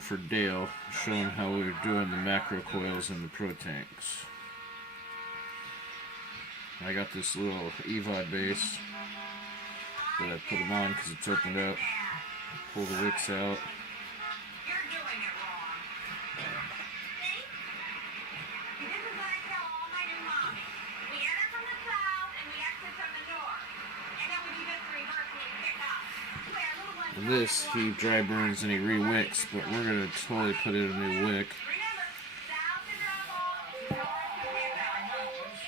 one for Dale, show him how we were doing the macro coils and the Protanks. I got this little EVOD base that I put them on because it's opened up. Pull the wicks out. This he dry burns and he re-wicks, but we're going to totally put in a new wick.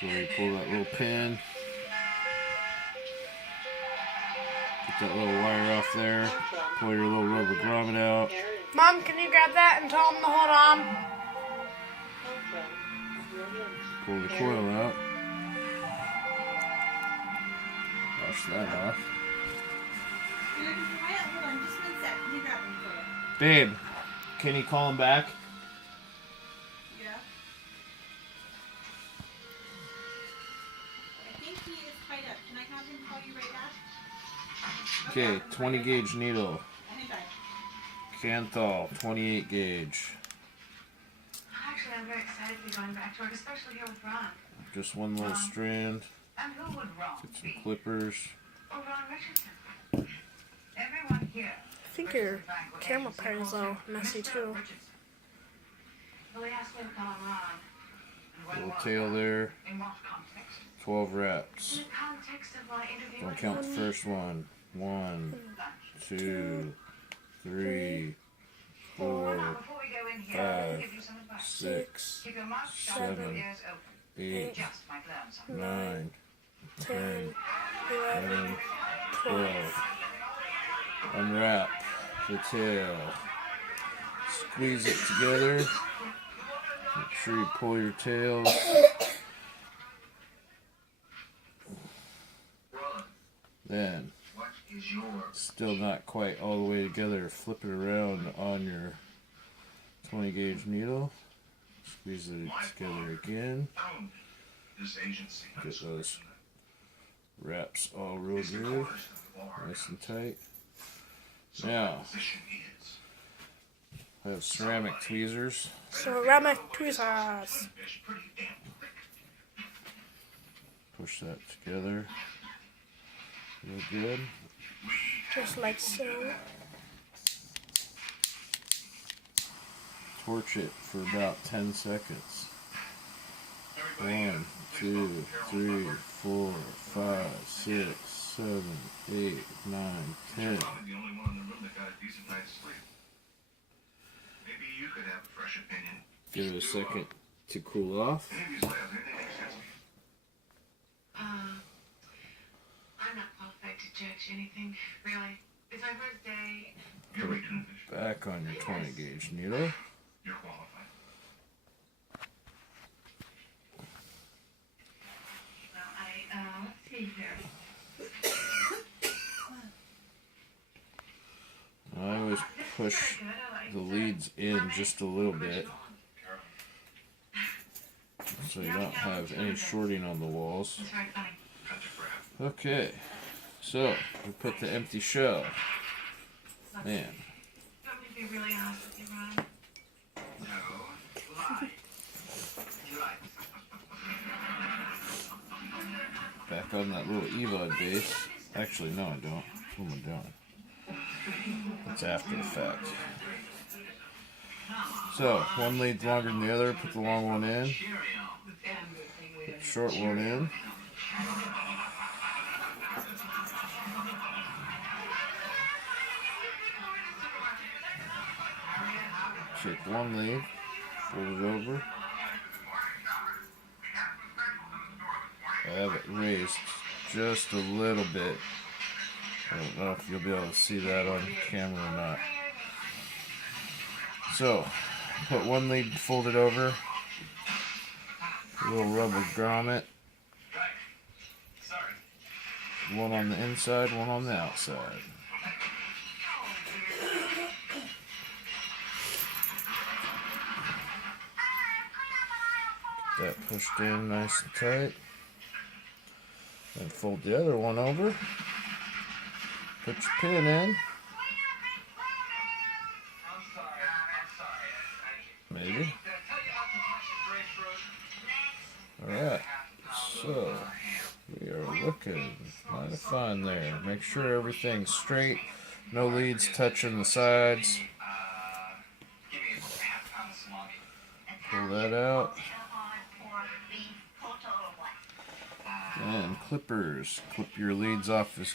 So you pull that little pin, get that little wire off there, pull your little rubber grommet out. Mom, can you grab that and tell them to hold on? Pull the coil out. Wash that off. Babe, can you call him back? Yeah. I think he is tied up. Can I have him call you right back? Okay, 20 gauge needle. Anytime. Canthal, 28 gauge. Actually, I'm very excited to be going back to work, especially here with Ron. Just one little strand. And who would Ron Get some be? clippers. Oh, Ron Richardson. Everyone here. I think your camera part is all messy too. Well, they asked me to call him Ron. Little tail there. In what context? 12 wraps. In the context of my interview. Don't count the first one. 1, 2, 3, 4, 5, 6, 7, 8, 9, 10, 11, 12. Unwrap the tail. Squeeze it together. Make sure you pull your tails. Then, still not quite all the way together, flip it around on your 20 gauge needle. Squeeze it together again. Get those wraps all real good, nice and tight. Now, I have ceramic tweezers. Ceramic tweezers. Push that together real good. Just like so. Torch it for about 10 seconds. 1, 2, 3, 4, 5, 6, 7, 8, 9, 10. Give it a second to cool off. I'm not qualified to judge anything, really. It's my first day. Put it back on your 20 gauge needle. You're qualified. Well, let's see here. I always push the leads in just a little bit so you don't have any shorting on the walls. Okay, so we put the empty shell. Man. Let me be really honest with you, Ron. Back on that little EVOD base. Actually, no, I don't. What am I doing? It's after the fact. So, one lead's longer than the other. Put the long one in. Put the short one in. Take one lead, fold it over. I have it raised just a little bit. I don't know if you'll be able to see that on camera or not. So, put one lead folded over. A little rubber grommet. One on the inside, one on the outside. Get that pushed in nice and tight. Then fold the other one over. Put your pin in. Maybe. Alright, so we are looking mighty fine there. Make sure everything's straight, no leads touching the sides. Pull that out. And clippers. Clip your leads off as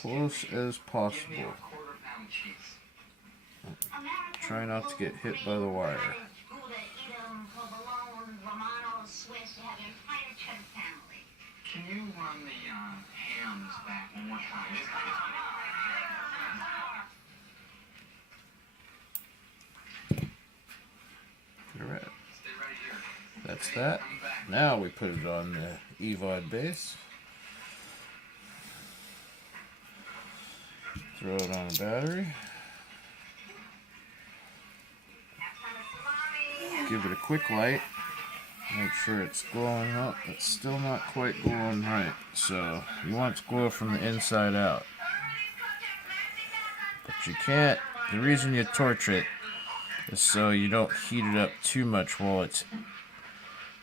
close as possible. Try not to get hit by the wire. Can you run the hams back one more time? Alright. That's that. Now we put it on the EVOD base. Throw it on a battery. Give it a quick light. Make sure it's glowing up. It's still not quite glowing right. So you want it to glow from the inside out. But you can't. The reason you torch it is so you don't heat it up too much while it's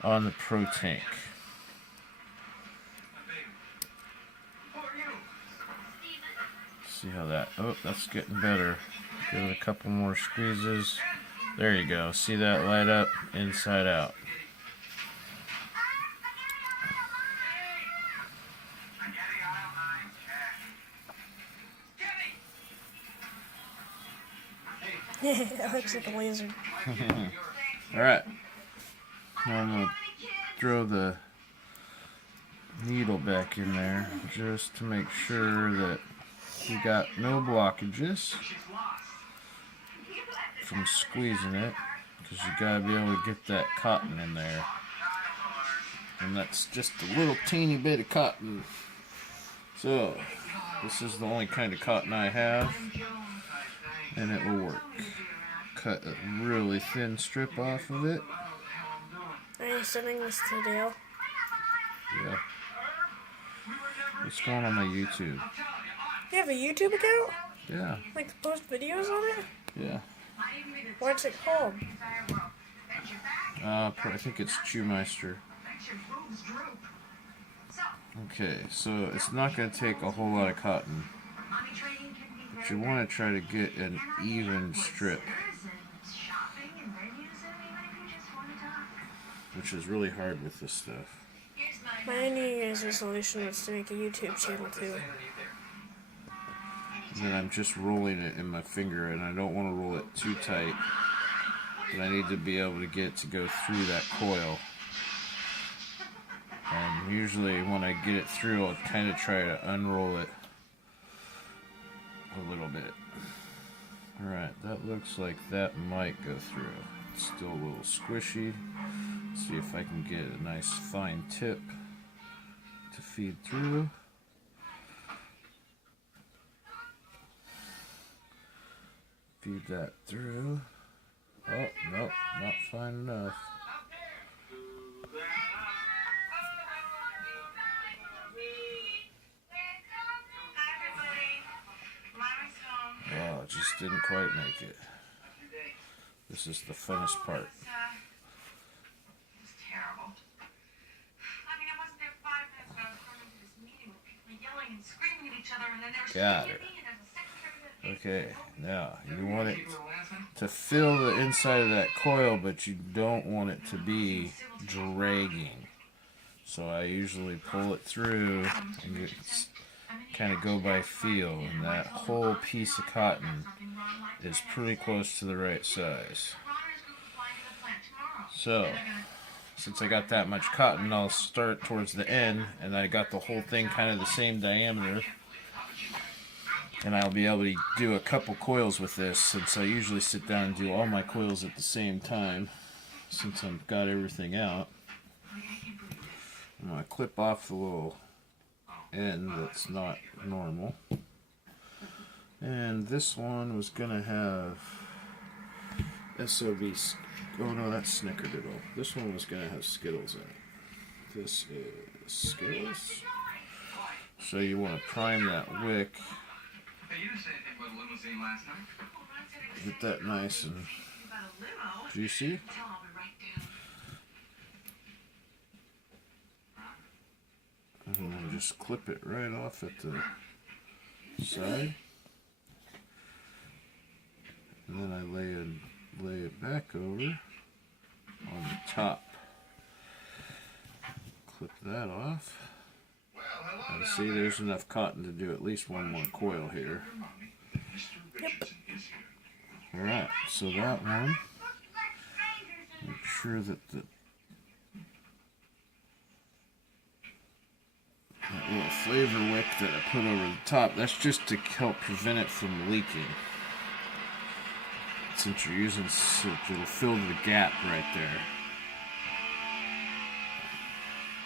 on the Protank. See how that, oh, that's getting better. Give it a couple more squeezes. There you go. See that light up inside out. That looks like a laser. Alright. Now I'm going to throw the needle back in there just to make sure that we got no blockages from squeezing it, because you got to be able to get that cotton in there. And that's just a little teeny bit of cotton. So, this is the only kind of cotton I have, and it will work. Cut a really thin strip off of it. Are you sending this to Dale? Yeah. It's going on my YouTube. You have a YouTube account? Yeah. Like to post videos on it? Yeah. What's it called? I think it's Chewmeister. Okay, so it's not going to take a whole lot of cotton. But you want to try to get an even strip, which is really hard with this stuff. My New Year's resolution was to make a YouTube channel too. And then I'm just rolling it in my finger, and I don't want to roll it too tight. But I need to be able to get it to go through that coil. And usually when I get it through, I'll kind of try to unroll it a little bit. Alright, that looks like that might go through. It's still a little squishy. Let's see if I can get a nice fine tip to feed through. Feed that through. Oh, nope, not fine enough. Oh, it just didn't quite make it. This is the funnest part. It was terrible. I mean, I wasn't there 5 minutes when I was going into this meeting with people yelling and screaming at each other, and then they were Got screaming it. at me, and there's a secretary. Okay, now you want it to fill the inside of that coil, but you don't want it to be dragging. So I usually pull it through and kind of go by feel, and that whole piece of cotton is pretty close to the right size. So, since I got that much cotton, I'll start towards the end, and I got the whole thing kind of the same diameter. And I'll be able to do a couple coils with this, since I usually sit down and do all my coils at the same time, since I've got everything out. I'm going to clip off the little end that's not normal. And this one was going to have SOB, oh no, that's Snickerdoodle. This one was going to have Skittles in it. This is Skittles. So you want to prime that wick. Hey, you didn't say anything about a limousine last night. Get that nice and About a limo. juicy. Tell I'll be right down. And then just clip it right off at the side. And then I lay it back over on the top. Clip that off. And see, there's enough cotton to do at least one more coil here. Alright, so that one, make sure that that little flavor wick that I put over the top, that's just to help prevent it from leaking. Since you're using soap, it'll fill the gap right there.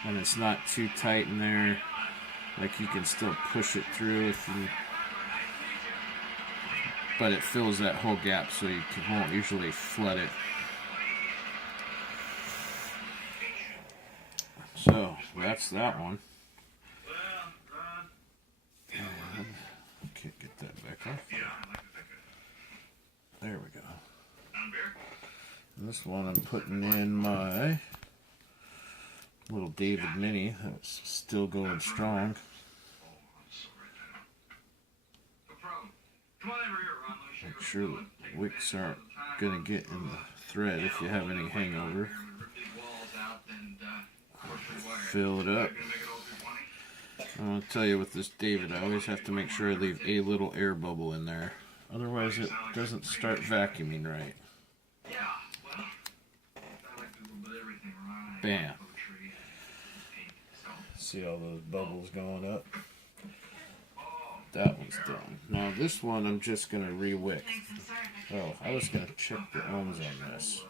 And it's not too tight in there. Like, you can still push it through if you, but it fills that whole gap, so you won't usually flood it. So that's that one. Can't get that back off. There we go. And this one I'm putting in my little David Mini that's still going strong. Make sure the wicks aren't going to get in the thread if you have any hangover. Fill it up. I want to tell you, with this David, I always have to make sure I leave a little air bubble in there. Otherwise it doesn't start vacuuming right. Bam. See all those bubbles going up? That one's done. Now this one I'm just going to re-wick. Oh, I was going to check the ohms on this.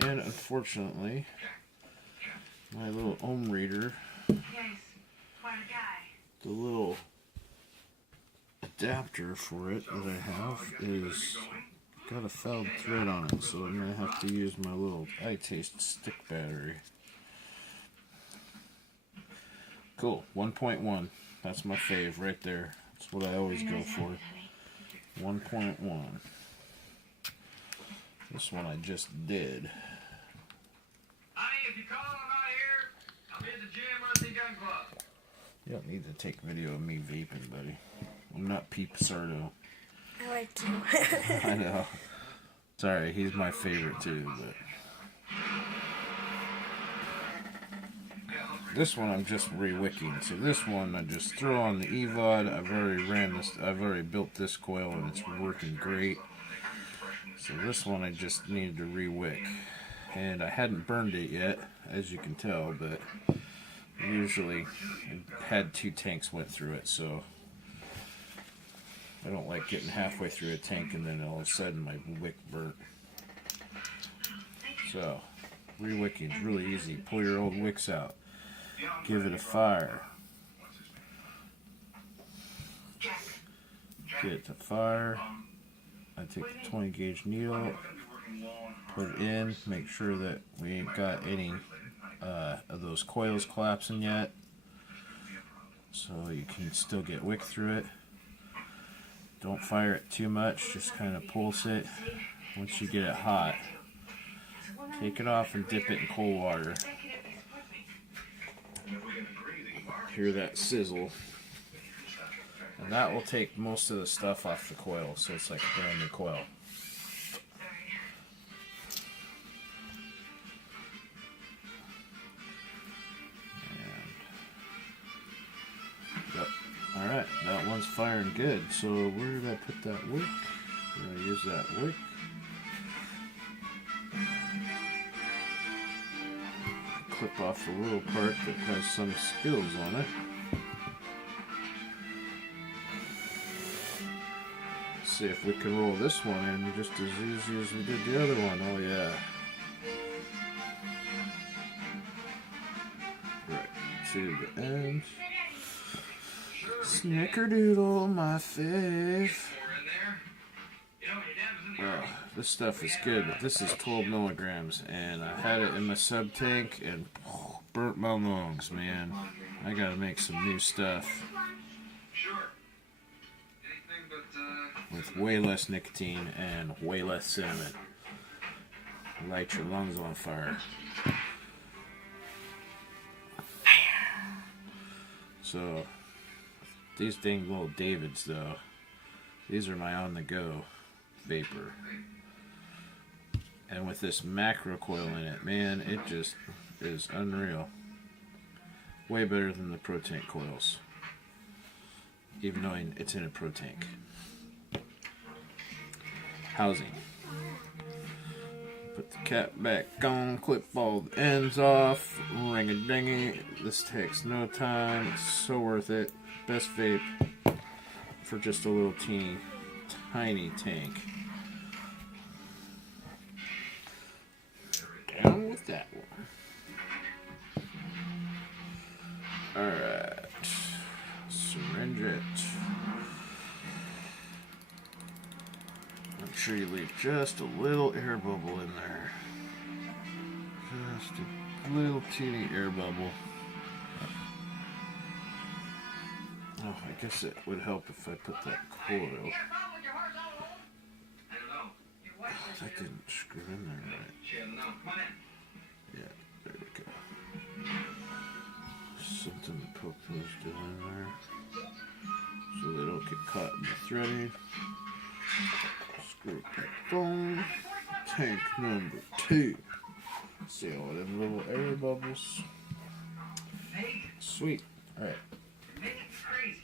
And unfortunately, my little ohm reader, the little adapter for it that I have is got a fouled thread on it, so I'm going to have to use my little iTaste stick battery. Cool, 1.1. That's my fave right there. That's what I always go for. 1.1. This one I just did. Honey, if you call and I'm not here, I'll be at the gym or at the gun club. You don't need to take video of me vaping, buddy. I'm not Peep Sardo. I like to. I know. Sorry, he's my favorite too, but this one I'm just re-wicking. So this one I just throw on the EVOD. I've already built this coil and it's working great. So this one I just needed to re-wick. And I hadn't burned it yet, as you can tell, but usually I had 2 tanks went through it, so I don't like getting halfway through a tank and then all of a sudden my wick burnt. So, re-wicking is really easy. Pull your old wicks out. Give it a fire. Get it to fire. I take the 20 gauge needle, put it in, make sure that we ain't got any of those coils collapsing yet, so you can still get wick through it. Don't fire it too much, just kind of pulse it. Once you get it hot, take it off and dip it in cold water. Hear that sizzle. And that will take most of the stuff off the coil, so it's like a brand new coil. Yep. Alright, that one's firing good. So where did I put that wick? I'm going to use that wick. Clip off the little part that has some skills on it. See if we can roll this one in just as easy as we did the other one. Oh yeah. Right to the end. Snickerdoodle, my fave. Oh, this stuff is good, but this is 12 milligrams, and I had it in my sub tank and burnt my lungs, man. I gotta make some new stuff. Sure. Anything but with way less nicotine and way less cinnamon. Light your lungs on fire. So, these dang little Davids, though, these are my on-the-go vapor. And with this macro coil in it, man, it just is unreal. Way better than the Protank coils. Even knowing it's in a Protank. Housing. Put the cap back on, clip all the ends off, ring-a-dingy. This takes no time, it's so worth it. Best vape for just a little teeny, tiny tank. Down with that one. Alright, syringe it. Make sure you leave just a little air bubble in there. Just a little teeny air bubble. Oh, I guess it would help if I put that coil. That didn't screw in there right. Yeah, there we go. Something to poke those down in there so they don't get caught in the threading. Screw it back on. Tank number 2. See all them little air bubbles? Sweet. Alright.